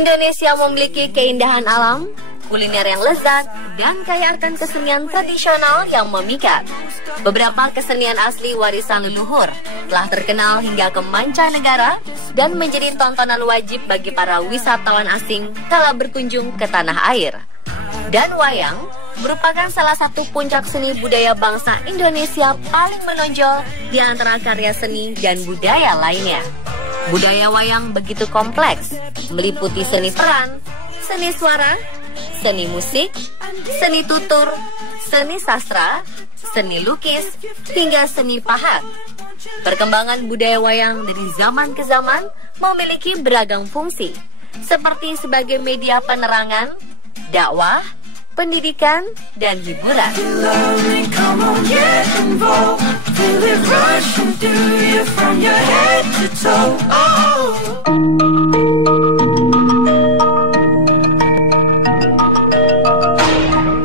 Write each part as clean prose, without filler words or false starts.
Indonesia memiliki keindahan alam, kuliner yang lezat, dan kaya akan kesenian tradisional yang memikat. Beberapa kesenian asli warisan leluhur telah terkenal hingga ke mancanegara dan menjadi tontonan wajib bagi para wisatawan asing kala berkunjung ke tanah air. Dan wayang merupakan salah satu puncak seni budaya bangsa Indonesia paling menonjol di antara karya seni dan budaya lainnya. Budaya wayang begitu kompleks, meliputi seni peran, seni suara, seni musik, seni tutur, seni sastra, seni lukis, hingga seni pahat. Perkembangan budaya wayang dari zaman ke zaman memiliki beragam fungsi, seperti sebagai media penerangan, dakwah, pendidikan, dan hiburan.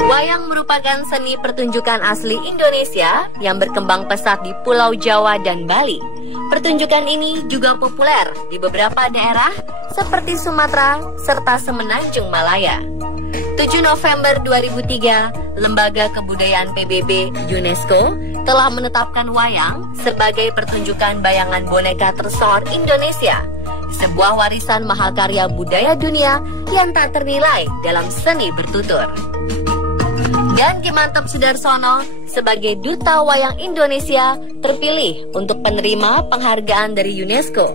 Wayang merupakan seni pertunjukan asli Indonesia yang berkembang pesat di Pulau Jawa dan Bali. Pertunjukan ini juga populer di beberapa daerah seperti Sumatera serta Semenanjung Malaya. 7 November 2003, Lembaga Kebudayaan PBB UNESCO telah menetapkan wayang sebagai pertunjukan bayangan boneka tersohor Indonesia, sebuah warisan mahakarya budaya dunia yang tak ternilai dalam seni bertutur. Dan Ki Mantep Sudarsono sebagai Duta Wayang Indonesia terpilih untuk penerima penghargaan dari UNESCO.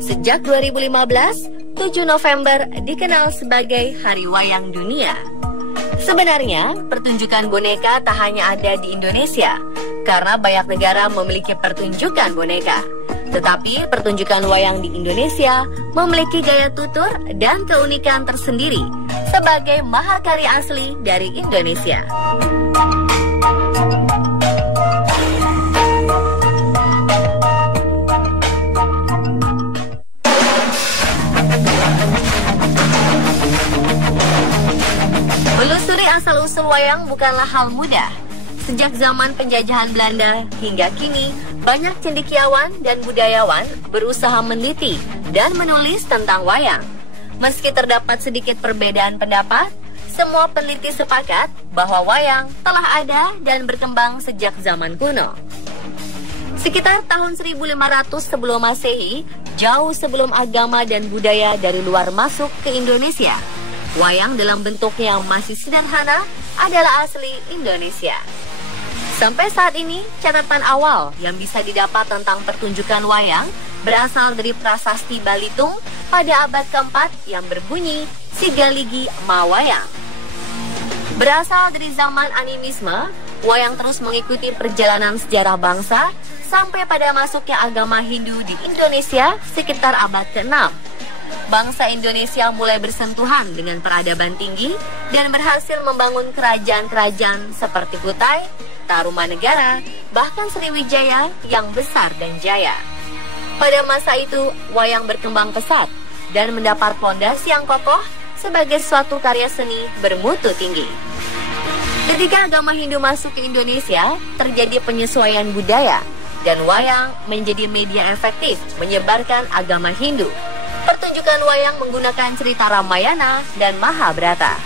Sejak 2015, 7 November dikenal sebagai Hari Wayang Dunia. Sebenarnya, pertunjukan boneka tak hanya ada di Indonesia, karena banyak negara memiliki pertunjukan boneka. Tetapi pertunjukan wayang di Indonesia memiliki gaya tutur dan keunikan tersendiri sebagai mahakarya asli dari Indonesia. Melusuri asal-usul wayang bukanlah hal mudah. Sejak zaman penjajahan Belanda hingga kini, banyak cendekiawan dan budayawan berusaha meneliti dan menulis tentang wayang. Meski terdapat sedikit perbedaan pendapat, semua peneliti sepakat bahwa wayang telah ada dan berkembang sejak zaman kuno. Sekitar tahun 1500 sebelum Masehi, jauh sebelum agama dan budaya dari luar masuk ke Indonesia, wayang dalam bentuknya yang masih sederhana adalah asli Indonesia. Sampai saat ini, catatan awal yang bisa didapat tentang pertunjukan wayang berasal dari prasasti Balitung pada abad keempat yang berbunyi Sigaligi Mawayang. Berasal dari zaman animisme, wayang terus mengikuti perjalanan sejarah bangsa sampai pada masuknya agama Hindu di Indonesia sekitar abad ke-6. Bangsa Indonesia mulai bersentuhan dengan peradaban tinggi dan berhasil membangun kerajaan-kerajaan seperti Kutai, Tarumanegara, bahkan Sriwijaya yang besar dan jaya. Pada masa itu, wayang berkembang pesat dan mendapat fondasi yang kokoh sebagai suatu karya seni bermutu tinggi. Ketika agama Hindu masuk ke Indonesia, terjadi penyesuaian budaya dan wayang menjadi media efektif menyebarkan agama Hindu. Pertunjukan wayang menggunakan cerita Ramayana dan Mahabharata.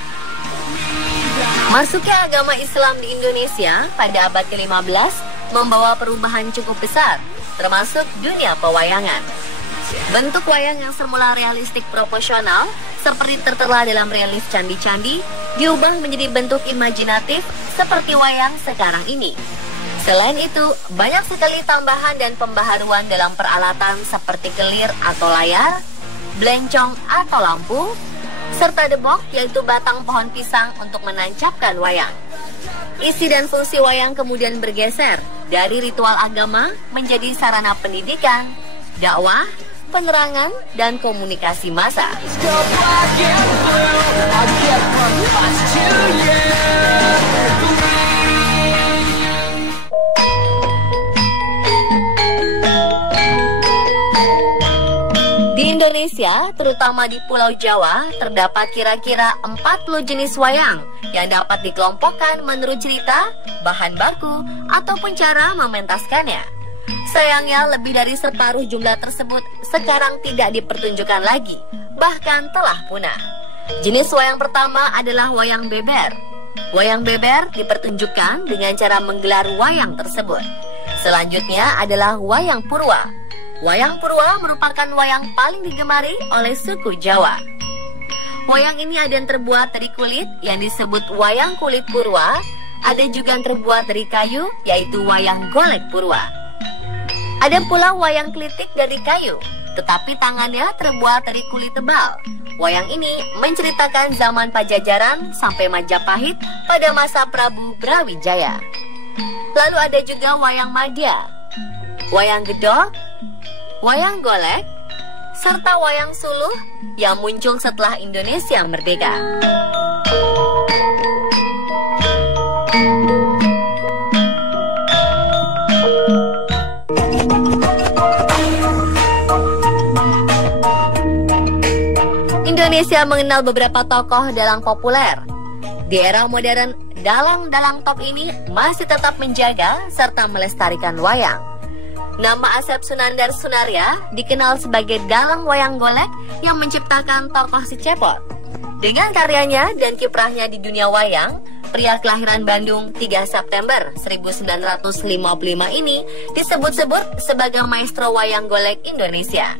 Masuknya agama Islam di Indonesia pada abad ke-15 membawa perubahan cukup besar, termasuk dunia pewayangan. Bentuk wayang yang semula realistik proporsional, seperti tertera dalam relief candi-candi, diubah menjadi bentuk imajinatif seperti wayang sekarang ini. Selain itu, banyak sekali tambahan dan pembaharuan dalam peralatan seperti kelir atau layar, blencong atau lampu, serta debok yaitu batang pohon pisang untuk menancapkan wayang. Isi dan fungsi wayang kemudian bergeser dari ritual agama menjadi sarana pendidikan, dakwah, penerangan, dan komunikasi massa. Di Indonesia, terutama di Pulau Jawa, terdapat kira-kira 40 jenis wayang yang dapat dikelompokkan menurut cerita, bahan baku, ataupun cara mementaskannya. Sayangnya, lebih dari separuh jumlah tersebut sekarang tidak dipertunjukkan lagi bahkan telah punah. Jenis wayang pertama adalah wayang beber. Wayang beber dipertunjukkan dengan cara menggelar wayang tersebut. Selanjutnya adalah wayang purwa. Wayang purwa merupakan wayang paling digemari oleh suku Jawa. Wayang ini ada yang terbuat dari kulit yang disebut wayang kulit purwa, ada juga yang terbuat dari kayu yaitu wayang golek purwa. Ada pula wayang klitik dari kayu, tetapi tangannya terbuat dari kulit tebal. Wayang ini menceritakan zaman Pajajaran sampai Majapahit pada masa Prabu Brawijaya. Lalu ada juga wayang madya, wayang gedok, wayang golek, serta wayang suluh yang muncul setelah Indonesia merdeka. Indonesia mengenal beberapa tokoh dalang populer. Di era modern, dalang-dalang top ini masih tetap menjaga serta melestarikan wayang. Nama Asep Sunandar Sunarya dikenal sebagai dalang wayang golek yang menciptakan tokoh si Cepot. Dengan karyanya dan kiprahnya di dunia wayang, pria kelahiran Bandung 3 September 1955 ini disebut-sebut sebagai maestro wayang golek Indonesia.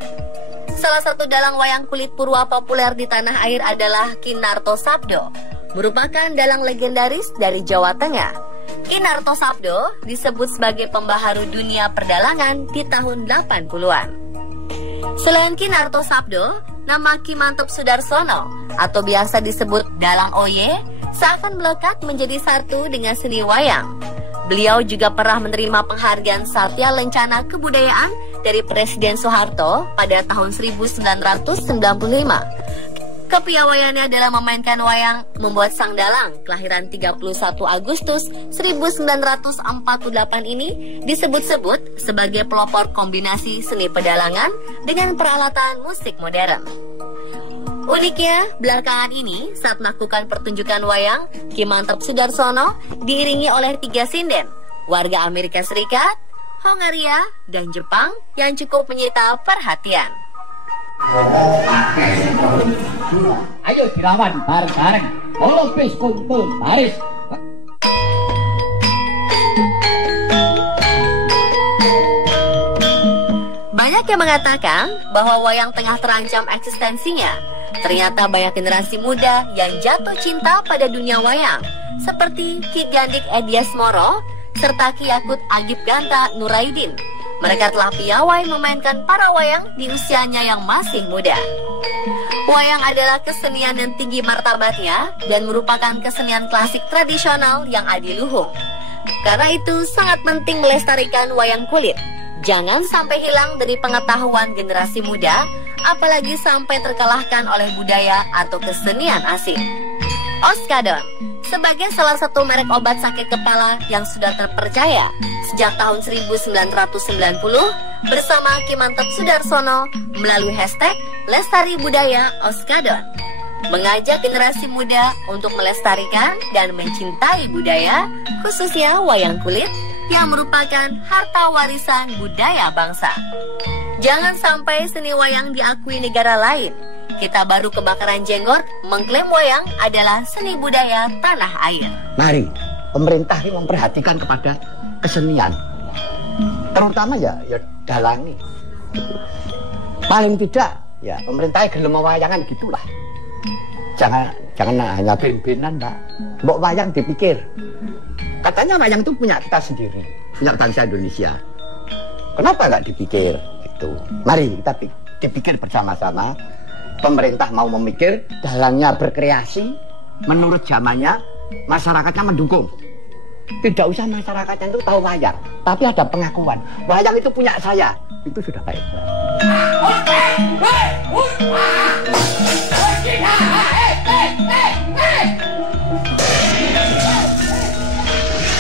Salah satu dalang wayang kulit purwa populer di tanah air adalah Ki Narto Sabdo, merupakan dalang legendaris dari Jawa Tengah. Ki Narto Sabdo disebut sebagai pembaharu dunia perdalangan di tahun 80-an. Selain Ki Narto Sabdo, nama Ki Mantep Sudarsono atau biasa disebut Dalang Oye seakan melekat menjadi satu dengan seni wayang. Beliau juga pernah menerima penghargaan Satya Lencana Kebudayaan dari Presiden Soeharto pada tahun 1995. Kepiawaiannya dalam memainkan wayang membuat sang dalang kelahiran 31 Agustus 1948 ini disebut-sebut sebagai pelopor kombinasi seni pedalangan dengan peralatan musik modern. Uniknya, belakangan ini saat melakukan pertunjukan wayang, Ki Mantep Sudarsono diiringi oleh 3 sinden, warga Amerika Serikat, Hongaria, dan Jepang yang cukup menyita perhatian. Ayo dilawan bareng-bareng. Olopis kuntul baris. Banyak yang mengatakan bahwa wayang tengah terancam eksistensinya. Ternyata banyak generasi muda yang jatuh cinta pada dunia wayang, seperti Ki Gandik Edias Moro serta Ki Yakut Agip Ganta Nuraidin. Mereka telah piawai memainkan para wayang di usianya yang masih muda. Wayang adalah kesenian yang tinggi martabatnya dan merupakan kesenian klasik tradisional yang adiluhung. Karena itu sangat penting melestarikan wayang kulit. Jangan sampai hilang dari pengetahuan generasi muda, apalagi sampai terkalahkan oleh budaya atau kesenian asing. Oskadon sebagai salah satu merek obat sakit kepala yang sudah terpercaya sejak tahun 1990 bersama Ki Mantep Sudarsono melalui hashtag Lestari Budaya Oskadon, mengajak generasi muda untuk melestarikan dan mencintai budaya, khususnya wayang kulit yang merupakan harta warisan budaya bangsa. Jangan sampai seni wayang diakui negara lain. Kita baru kebakaran jenggot mengklaim wayang adalah seni budaya tanah air. Mari pemerintah ini memperhatikan kepada kesenian, terutama ya dalangi. Paling tidak ya pemerintah gelem wayangan gitulah. Jangan hanya ben-benan, Mbak. Mbok wayang dipikir. Katanya wayang itu punya kita sendiri, punya bangsa Indonesia. Kenapa nggak dipikir? Itu. Mari kita dipikir bersama-sama. Pemerintah mau memikir, dalangnya berkreasi, menurut zamannya, masyarakatnya mendukung. Tidak usah masyarakatnya itu tahu wayang, tapi ada pengakuan. Wayang itu punya saya, itu sudah baik.